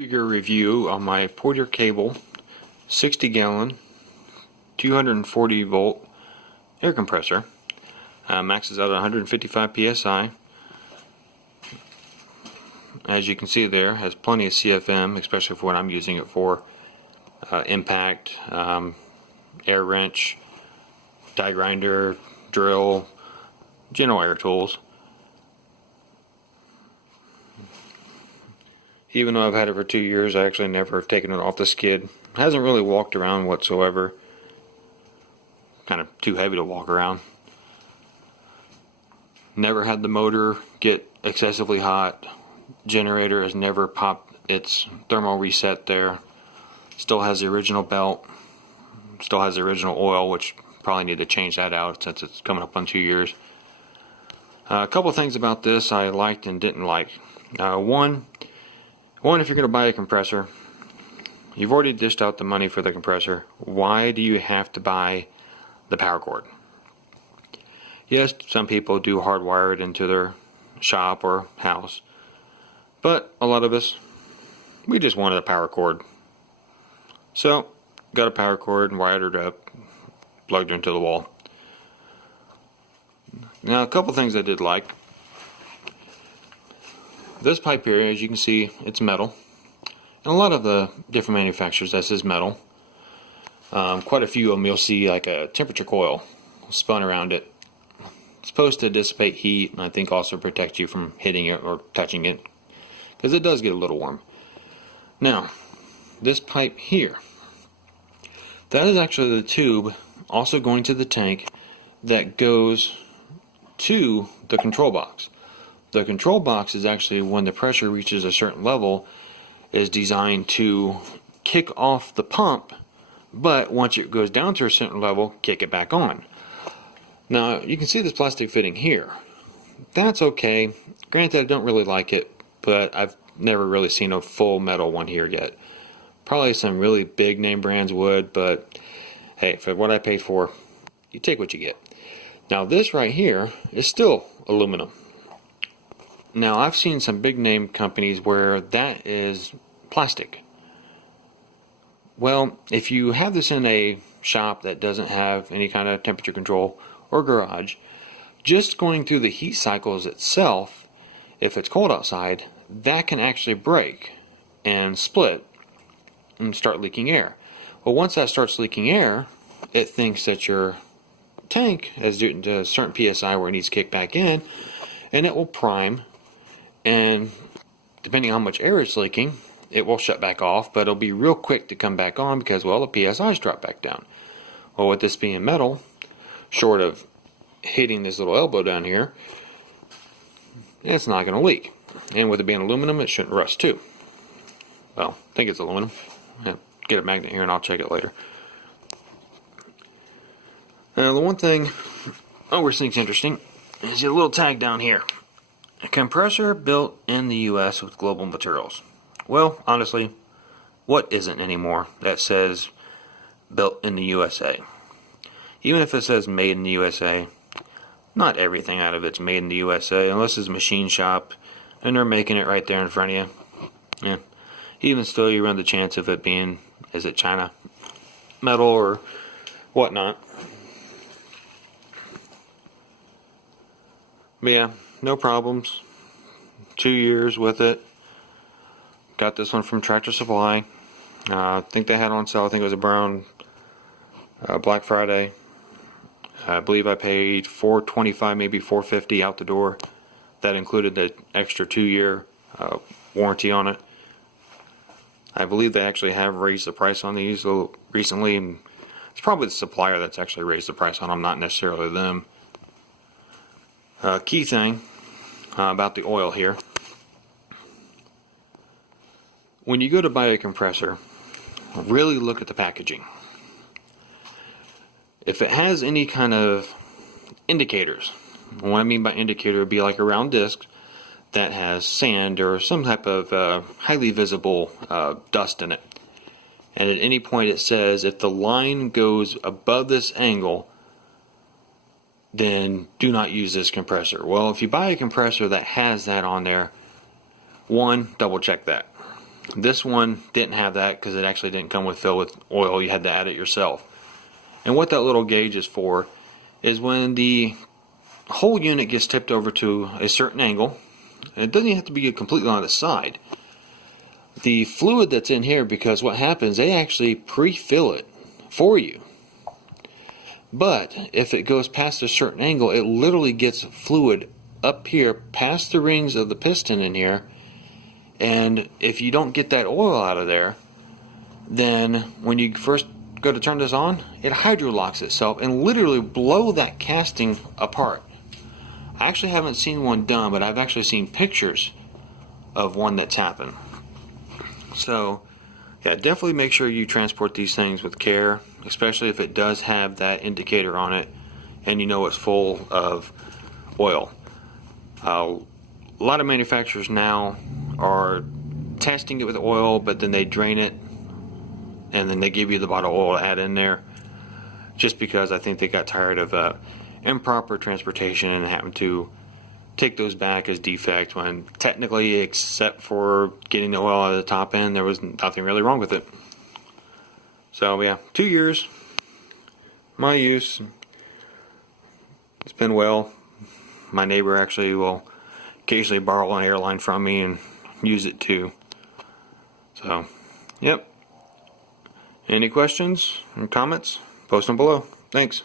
Your review on my Porter cable 60 gallon 240 volt air compressor. Maxes out at 155 psi. As you can see there, has plenty of CFM, especially for what I'm using it for. Impact, air wrench, die grinder, drill, general air tools. Even though I've had it for 2 years, I actually never have taken it off the skid. It hasn't really walked around whatsoever. Kind of too heavy to walk around. Never had the motor get excessively hot. Generator has never popped its thermal reset there. Still has the original belt. Still has the original oil, which probably need to change that out since it's coming up on 2 years. A couple things about this I liked and didn't like. One, if you're going to buy a compressor, you've already dished out the money for the compressor. Why do you have to buy the power cord? Yes, some people do hardwire it into their shop or house, but a lot of us, we just wanted a power cord. So, got a power cord and wired it up, plugged it into the wall. Now, a couple things I did like. This pipe here, as you can see, it's metal. And a lot of the different manufacturers, this is metal. Quite a few of them you'll see like a temperature coil spun around it. It's supposed to dissipate heat and I think also protect you from hitting it or touching it, because it does get a little warm. Now, this pipe here, that is actually the tube also going to the tank that goes to the control box. The control box is actually, when the pressure reaches a certain level, is designed to kick off the pump, but once it goes down to a certain level, kick it back on. Now, you can see this plastic fitting here. That's okay. Granted, I don't really like it, but I've never really seen a full metal one here yet. Probably some really big name brands would, but hey, for what I paid for, you take what you get. Now, this right here is still aluminum. Now, I've seen some big name companies where that is plastic. Well, if you have this in a shop that doesn't have any kind of temperature control or garage, just going through the heat cycles itself, if it's cold outside, that can actually break and split and start leaking air. Well, once that starts leaking air, it thinks that your tank has due to a certain PSI where it needs to kick back in, and it will prime. And depending on how much air it's leaking, it will shut back off, but it'll be real quick to come back on because, well, the PSI's dropped back down. Well, with this being metal, short of hitting this little elbow down here, it's not going to leak. And with it being aluminum, it shouldn't rust too. Well, I think it's aluminum. I'll get a magnet here and I'll check it later. Now, the one thing I always think is interesting is a little tag down here. A compressor built in the U.S. with global materials. Well, honestly, what isn't anymore that says built in the USA? Even if it says made in the USA, not everything out of it's made in the USA, unless it's a machine shop and they're making it right there in front of you. Yeah. Even still, you run the chance of it being, is it China metal or whatnot. But yeah, no problems. 2 years with it. Got this one from Tractor Supply. I think they had it on sale. I think it was around Black Friday. I believe I paid $425, maybe $450 out the door. That included the extra 2-year warranty on it. I believe they actually have raised the price on these recently. And it's probably the supplier that's actually raised the price on them, not necessarily them. Key thing about the oil here. When you go to buy a compressor, really look at the packaging. If it has any kind of indicators, what I mean by indicator would be like a round disc that has sand or some type of highly visible dust in it. And at any point it says if the line goes above this angle, then do not use this compressor. Well, if you buy a compressor that has that on there, one, double check that. This one didn't have that because it actually didn't come with filled with oil. You had to add it yourself. And what that little gauge is for is when the whole unit gets tipped over to a certain angle, and it doesn't have to be completely on its side. The fluid that's in here, because what happens, they actually pre-fill it for you. But if it goes past a certain angle, it literally gets fluid up here past the rings of the piston in here, and if you don't get that oil out of there, then when you first go to turn this on, it hydrolocks itself and literally blow that casting apart. I actually haven't seen one done, but I've actually seen pictures of one that's happened. So yeah, definitely make sure you transport these things with care, especially if it does have that indicator on it and you know it's full of oil. A lot of manufacturers now are testing it with oil, but then they drain it and then they give you the bottle of oil to add in there, just because I think they got tired of improper transportation and having to take those back as defect, when technically, except for getting the oil out of the top end, there was nothing really wrong with it. So yeah, 2 years, my use, it's been well. My neighbor actually will occasionally borrow an airline from me and use it too. So, yep. Any questions and comments? Post them below. Thanks.